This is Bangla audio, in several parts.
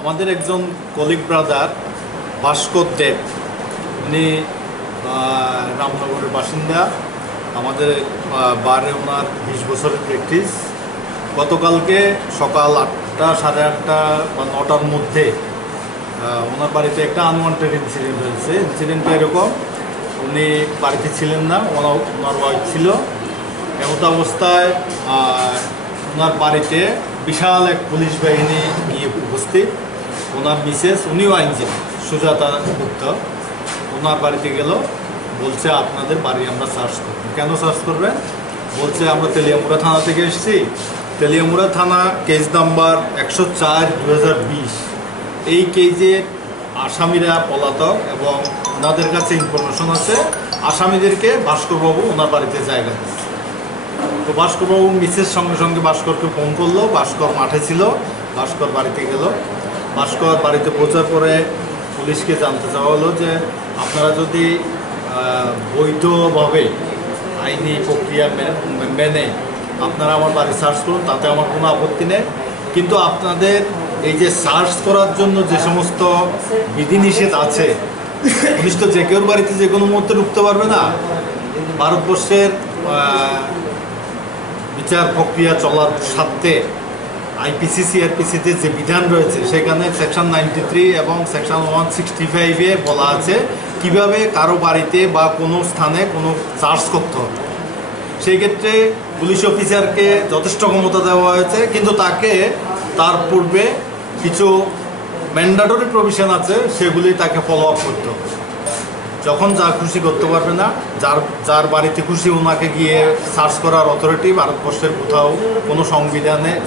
আমাদের একজন কলিগ ব্রাদার ভাস্কর দেব, উনি রামনগরের বাসিন্দা। আমাদের বারে ওনার 20 বছরের প্র্যাকটিস। গতকালকে সকাল 8টা, সাড়ে 8টা বা 9টার মধ্যে ওনার বাড়িতে একটা আনওয়ান্টেড ইনসিডেন্ট হয়েছে। ইনসিডেন্টটা এরকম, উনি বাড়িতে ছিলেন না, ওনার ওয়াইফ ছিল। এমত অবস্থায় ওনার বাড়িতে বিশাল এক পুলিশ বাহিনী গিয়ে উপস্থিত। ওনার মিসেস, উনিও আইনজীবী, সুজাতা গুপ্ত, ওনার বাড়িতে গেল। বলছে আপনাদের বাড়ি আমরা সার্চ করব। কেন সার্চ করবেন? বলছে আমরা তেলিয়ামুড়া থানা থেকে এসেছি। তেলিয়ামুড়া থানা কেস নাম্বার 104/2020। এই কেসের আসামিরা পলাতক এবং ওনাদের কাছে ইনফরমেশন আছে আসামিদেরকে ভাস্করবাবু ওনার বাড়িতে জায়গা দিচ্ছে। তো ভাস্করবাবু মিসেস সঙ্গে সঙ্গে ভাস্করকে ফোন করলো। ভাস্কর মাঠে ছিল, ভাস্কর বাড়িতে গেল। ভাস্কর বাড়িতে পৌঁছার পরে পুলিশকে জানতে চাওয়া হলো যে আপনারা যদি বৈধভাবে আইনি প্রক্রিয়া মেনে আপনারা আমার বাড়ি সার্চ করুন, তাতে আমার কোনো আপত্তি নেই। কিন্তু আপনাদের এই যে সার্চ করার জন্য যে সমস্ত বিধিনিষেধ আছে, পুলিশ তো যে কেউ বাড়িতে যে কোনো মুহূর্তে ঢুকতে পারবে না। ভারতবর্ষের বিচার প্রক্রিয়া চলার স্বার্থে আইপিসি সিআরপিসিতে যে বিধান রয়েছে সেখানে সেকশন 93 এবং সেকশন 165-এ বলা আছে কিভাবে কারো বাড়িতে বা কোনো স্থানে কোনো সার্চ করতে হবে। সেই ক্ষেত্রে পুলিশ অফিসারকে যথেষ্ট ক্ষমতা দেওয়া হয়েছে, কিন্তু তাকে তার পূর্বে কিছু ম্যান্ডেটরি প্রভিশন আছে, সেগুলি তাকে ফলো আপ করতে হবে। যখন যা খুশি করতে পারবে না, যার বাড়িতে খুশি ওনাকে গিয়ে সার্চ করার অথরিটি ভারতবর্ষের কোথাও কোনো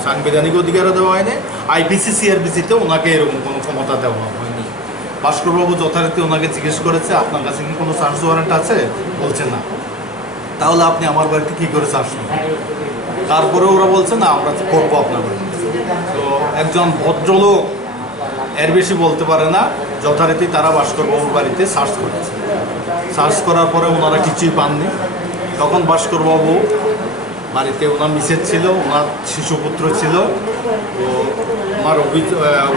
সাংবিধানিক অধিকারও দেওয়া হয়নি। আইপিসি সিআরপিসিতে ওনাকে এরকম কোনো ক্ষমতা দেওয়া হয়নি। ভাস্করবাবু যথারীতি ওনাকে জিজ্ঞেস করেছে আপনার কাছে কি কোনো সার্চ ওয়ারেন্ট আছে? বলছে না। তাহলে আপনি আমার বাড়িতে কী করে সার্চ করবেন? তারপরে ওরা বলছে না আমরা করবো আপনার বাড়িতে। তো একজন ভদ্রলোক এর বেশি বলতে পারে না। যথারীতি তারা ভাস্করবাবুর বাড়িতে সার্চ করেছে। সার্চ করার পরে ওনারা কিছুই পাননি। তখন ভাস্করবাবু বাড়িতে, ওনার মিসেস ছিল, ওনার শিশুপুত্র ছিল। তো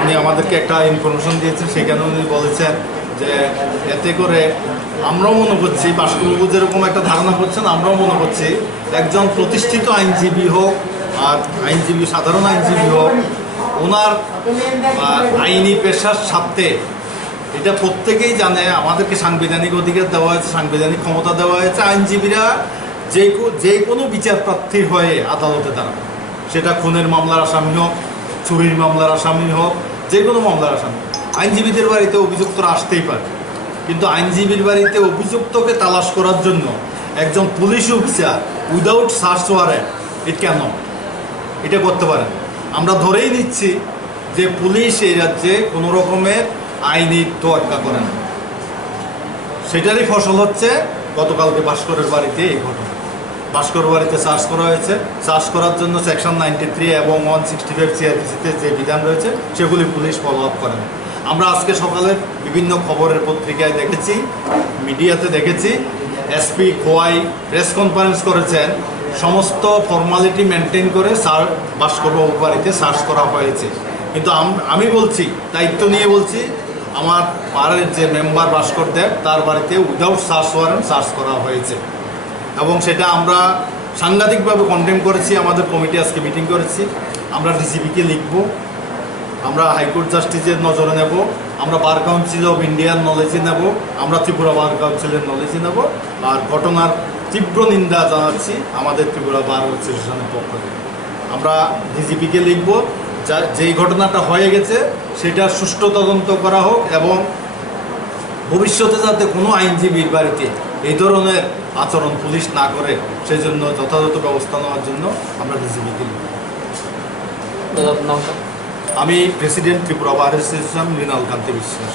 উনি আমাদেরকে একটা ইনফরমেশন দিয়েছেন, সেখানে উনি বলেছেন যে এতে করে আমরাও মনে করছি, ভাস্করবাবু যেরকম একটা ধারণা করছেন আমরাও মনে করছি, একজন প্রতিষ্ঠিত আইনজীবী হোক আর সাধারণ আইনজীবী হোক, ওনার আইনি পেশার সাথে এটা প্রত্যেকেই জানে আমাদেরকে সাংবিধানিক অধিকার দেওয়া হয়েছে, সাংবিধানিক ক্ষমতা দেওয়া হয়েছে। আইনজীবীরা যে কোনো বিচার প্রার্থী হয়ে আদালতে দাঁড়াবে, সেটা খুনের মামলার আসামি হোক, চুরির মামলার আসামি হোক, যে কোনো মামলার আসামি। আইনজীবীদের বাড়িতে অভিযুক্তরা আসতেই পারে, কিন্তু আইনজীবীর বাড়িতে অভিযুক্তকে তালাশ করার জন্য একজন police officer without search warrant কেন এটা করতে পারেন? আমরা ধরেই নিচ্ছি যে পুলিশ এই রাজ্যে কোনো রকমের আইনি তোয়াক্কা করে না। সেটারই ফসল হচ্ছে গতকালকে ভাস্করের বাড়িতে এই ঘটনা। ভাস্কর বাড়িতে সার্চ করা হয়েছে। সার্চ করার জন্য সেকশন 93 এবং 165 সিআরপিসিতে যে বিধান রয়েছে সেগুলি পুলিশ ফলো আপ করে না। আমরা আজকে সকালে বিভিন্ন খবরের পত্রিকায় দেখেছি, মিডিয়াতে দেখেছি, এসপি খোয়াই প্রেস কনফারেন্স করেছেন। সমস্ত ফর্মালিটি মেনটেন করে ভাস্করবাবুর বাড়িতে সার্চ করা হয়েছে। কিন্তু আমি বলছি, দায়িত্ব নিয়ে বলছি, আমার পাড়ার যে মেম্বার ভাস্কর দেব, তার বাড়িতে উইদাউট সার্চ ওয়ারেন্ট সার্চ করা হয়েছে এবং সেটা আমরা সাংঘাতিকভাবে কন্ডেম করেছি। আমাদের কমিটি আজকে মিটিং করেছি। আমরা ডিসিপিকে লিখব, আমরা হাইকোর্ট জাস্টিসের নজরে নেব, আমরা বার কাউন্সিল অফ ইন্ডিয়ার নলেজে নেব, আমরা ত্রিপুরা বার কাউন্সিলের নলেজে নেব। আর ঘটনার তীব্র নিন্দা জানাচ্ছি আমাদের ত্রিপুরা বার অ্যাসোসিয়েশনের পক্ষ থেকে। আমরা ডিজিপিকে লিখব, যেই ঘটনাটা হয়ে গেছে সেটা সুষ্ঠু তদন্ত করা হোক এবং ভবিষ্যতে যাতে কোনো আইনজীবীর বাড়িতে এই ধরনের আচরণ পুলিশ না করে সেজন্য যথাযথ ব্যবস্থা নেওয়ার জন্য আমরা ডিজিপিকে লিখব। আমি president Tripura bar association Mrinal Kanti বিশ্বাস।